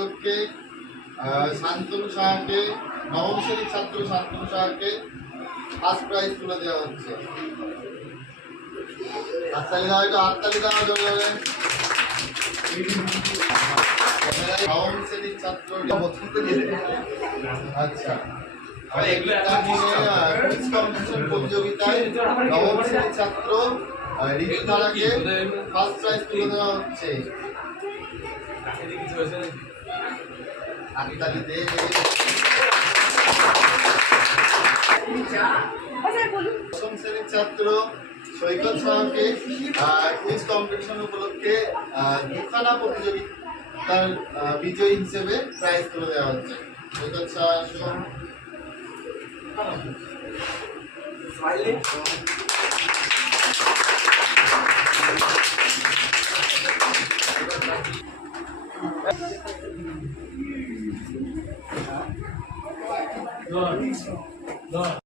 উপলক্ষে শান্তনু সাহাকে, নবম শ্রেণীর ছাত্র শান্তনু সাহাকে ফার্স্ট প্রাইজ তুলে দেওয়া হচ্ছে। হাততালি দেওয়া হয়তো, হাততালি দেওয়া জন্য নবম শ্রেণীর ছাত্র। আচ্ছা, প্রতিযোগিতায় নবম শ্রেণীর ছাত্র ঋতু ধারাকে ফার্স্ট প্রাইজ তুলে দেওয়া হচ্ছে। দশম শ্রেণীর ছাত্র সৈকত সাহাকে কুইজ কম্পিটিশন উপলক্ষে দুখানা প্রতিযোগিতার বিজয়ী হিসেবে প্রাইজ তুলে দেওয়া হচ্ছে। সৈকত সাহা Done.